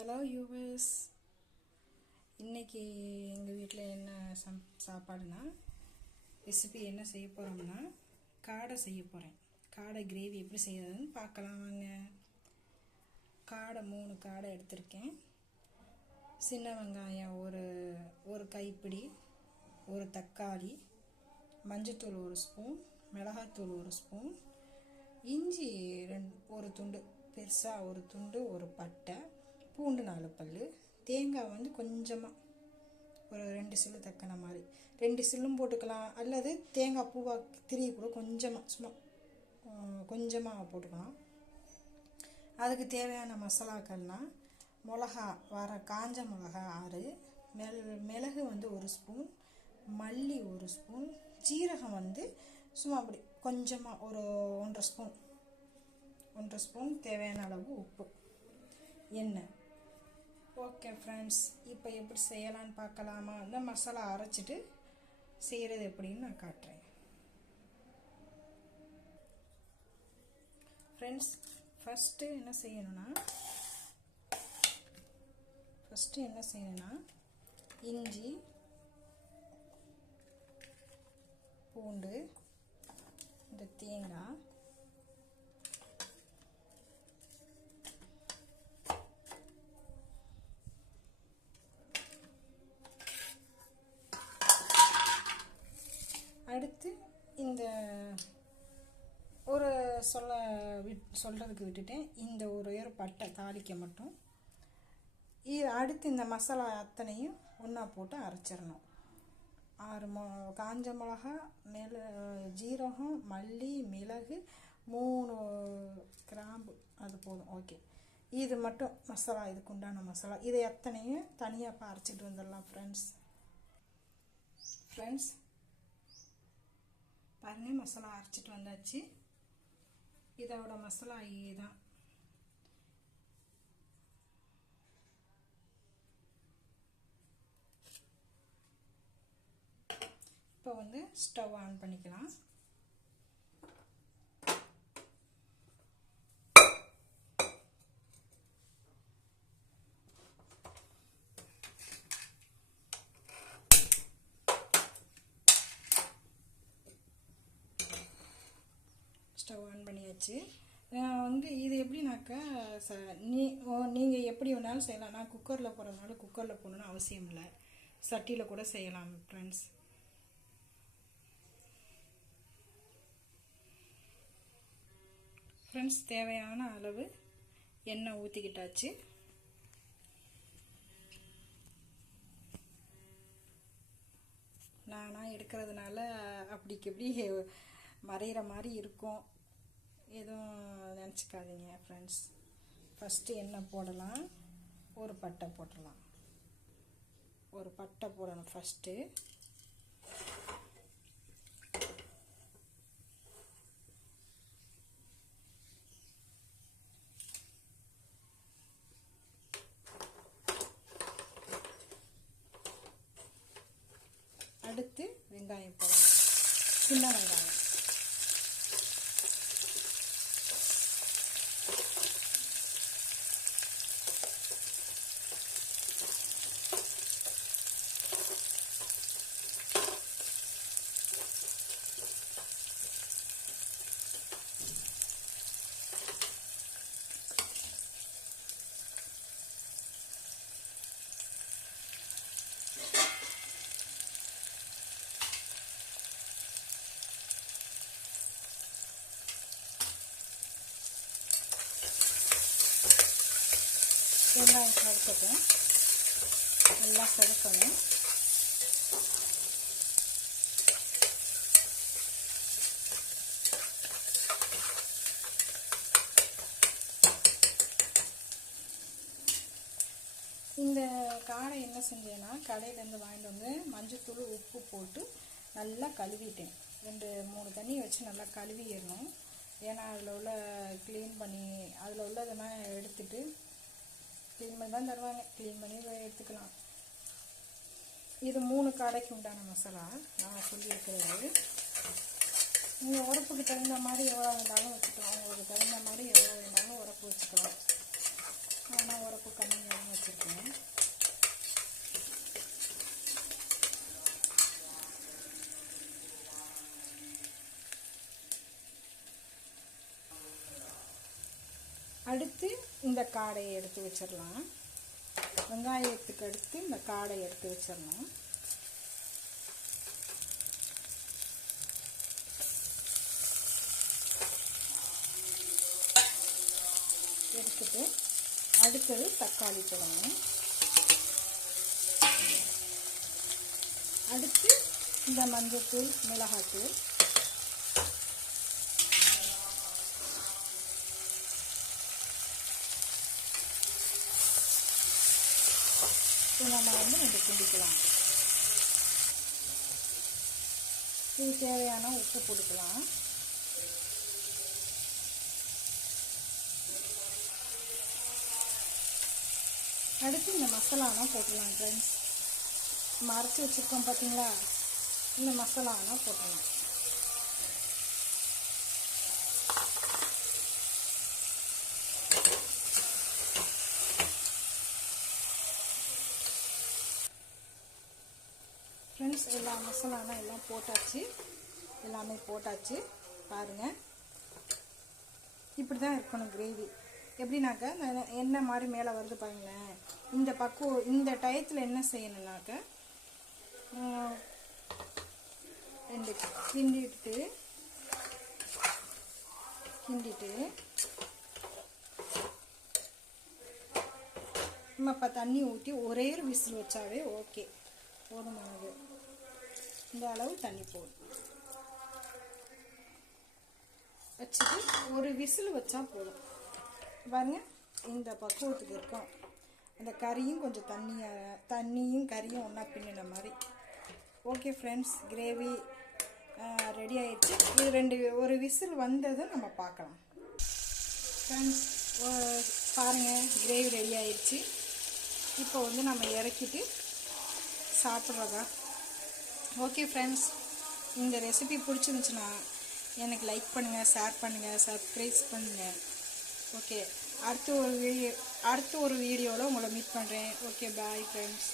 Hello viewers, இன்றைக்கி எங்கள் வீட்டில் என்ன சாப்பாடுனா ரெசிபி என்ன செய்ய போகிறோம்னா காடை செய்ய போகிறேன். காடை கிரேவி எப்படி செய்யறதுன்னு பார்க்கலாம் வாங்க. காடை 3 காடை எடுத்திருக்கேன். சின்ன வெங்காயம் ஒரு கைப்பிடி, ஒரு தக்காளி, மஞ்சத்தூள் 1 ஸ்பூன், மிளகாத்தூள் 1 ஸ்பூன், இஞ்சி ஒரு துண்டு பெருசாக, ஒரு துண்டு, ஒரு பட்டை, பூண்டு 4 பல், தேங்காய் கொஞ்சமாக ஒரு 2 சில்லு தக்கன மாதிரி 2 சில்லும் போட்டுக்கலாம், அல்லது தேங்காய் பூவாக திரி கூட கொஞ்சமாக சும்மா கொஞ்சமாக போட்டுக்கலாம். அதுக்கு தேவையான மசாலாக்கள்னால் மிளகா காஞ்ச மிளகா 6, மிளகு 1 ஸ்பூன், மல்லி 1 ஸ்பூன், ஜீரகம் சும்மா அப்படி கொஞ்சமாக ஒரு 1 ஸ்பூன், தேவையான அளவு உப்பு, எண்ணெய். ஓகே ஃப்ரெண்ட்ஸ், இப்போ எப்படி செய்யலான்னு பார்க்கலாமா? இந்த மசாலா அரைச்சிட்டு செய்கிறது எப்படின்னு நான் காட்டுறேன். ஃப்ரெண்ட்ஸ், ஃபஸ்ட்டு என்ன செய்யணும்னா இஞ்சி, பூண்டு, இந்த தேங்காய், அடுத்து இந்த சொல்கிறதுக்கு விட்டுட்டேன், இந்த ஒரு பட்டை தாளிக்க மட்டும். இது அடுத்து இந்த மசாலா அத்தனையும் ஒன்றா போட்டு அரைச்சிடணும். 6 காஞ்ச மிளகா, ஜீரகம், மல்லி, மிளகு, 3 கிராம்பு, அது போதும். ஓகே, இது மட்டும் மசாலா, இதுக்கு உண்டான மசாலா. இதை அத்தனையும் தனியாக அரைச்சிட்டு வந்துடலாம். ஃப்ரெண்ட்ஸ் பாருங்கள், மசாலா அரைச்சிட்டு வந்தாச்சு. இதோட மசாலா இதுதான். இப்போ ஸ்டவ் ஆன் பண்ணிக்கலாம். ஸ்டவ் ஆன் பண்ணியாச்சு. இது எப்படின்னாக்கா நீங்கள் எப்படி வேணாலும் செய்யலாம். நான் குக்கரில் போடுறதுனால குக்கரில் போடணுன்னு அவசியம் இல்லை, சட்டியில் கூட செய்யலாம். ஃப்ரெண்ட்ஸ் தேவையான அளவு எண்ணெய் ஊற்றிக்கிட்டாச்சு. நானாக எடுக்கிறதுனால அப்படிக்கு எப்படி மறைகிற மாதிரி இருக்கும், எதுவும் நினச்சிக்காதீங்க ஃப்ரெண்ட்ஸ். ஃபஸ்ட்டு எண்ணெய் போடலாம். ஒரு பட்டை போடணும் ஃபஸ்ட்டு. அடுத்து வெங்காயம் போடணும், சின்ன வெங்காயம். வெங்காயம் வறுத்துட்டேன், நல்லா செதுக்கணும். இந்த காடை என்ன செஞ்சேன்னா, கடையிலேருந்து வாங்கிட்டு மஞ்சத்தூள் உப்பு போட்டு நல்லா கழுவிட்டேன். 2-3 தண்ணி வச்சு நல்லா கழுவிடணும். ஏன்னா அதில் உள்ள க்ளீன் பண்ணி அதில் உள்ளதெல்லாம் எடுத்துட்டு க்ளீன் பண்ணி தான் தருவாங்க, க்ளீன் பண்ணி எடுத்துக்கலாம். இது 3 காடைக்கு உண்டான மசாலா நான் சொல்லியிருக்கிறது. நீங்கள் உரப்புக்கு தகுந்த மாதிரி எவ்வளோ வேண்டாலும் வச்சுக்கலாம், உங்களுக்கு தகுந்த மாதிரி எவ்வளோ வேண்டாலும் உரப்பு வச்சுக்கலாம். ஆனால் உரப்பு கம்மியாக வச்சுருக்கேன். அடுத்து இந்த காடையை எடுத்து வச்சிடலாம். வெங்காயத்துக்கு அடுத்து இந்த காடையை எடுத்து வச்சிடலாம். எடுத்துட்டு அடுத்தது தக்காளி போடணும். அடுத்து இந்த மஞ்சள்தூள், மிளகாத்தூள், நம்ம ரெண்டு கிண்டிக்கலாம். இது தேவையான உப்பு போட்டுக்கலாம். அடுத்து இந்த மசாலாலாம் போட்டுடலாம் ஃப்ரெண்ட்ஸ். நம்ம அரைச்சி வச்சுருக்கோம் பார்த்தீங்களா, இந்த மசாலாலாம் போட்டுடலாம். ஃப்ரெண்ட்ஸ், எல்லா மசாலாலாம் எல்லாம் போட்டாச்சு, எல்லாமே போட்டாச்சு. பாருங்கள், இப்படி தான் இருக்கணும் கிரேவி. எப்படின்னாக்கா எண்ணெய் மாதிரி மேலே வருது பாருங்களேன். இந்த பக்குவம் இந்த டயத்தில் என்ன செய்யணுன்னாக்கா, ரெண்டு கிண்டிட்டு நம்ம இப்போ தண்ணி ஊற்றி ஒரே ஒரு விசில் வச்சாவே ஓகே, போதுமானது. இந்த அளவு தண்ணி போடும் வச்சுட்டு ஒரு விசில் வச்சா போதும். பாருங்க, இந்த பக்குவத்துக்கு இருக்கும். அந்த கறியும் கொஞ்சம் தண்ணியும் கறியும் ஒன்றா பின்னின மாதிரி. ஓகே ஃப்ரெண்ட்ஸ், கிரேவி ரெடி ஆயிடுச்சு. இது ஒரு விசில் வந்ததும் நம்ம பார்க்கலாம். ஃப்ரெண்ட்ஸ், பாருங்கள், கிரேவி ரெடி ஆயிடுச்சு. இப்போ நம்ம இறக்கிட்டு சாப்பிட்றதா. ஓகே ஃப்ரெண்ட்ஸ், இந்த ரெசிபி பிடிச்சிருந்துச்சுன்னா எனக்கு லைக் பண்ணுங்கள், ஷேர் பண்ணுங்கள், சப்ஸ்கிரைப் பண்ணுங்கள். ஓகே, அடுத்த ஒரு வீடியோவில் உங்களை மீட் பண்ணுறேன். Okay, bye friends.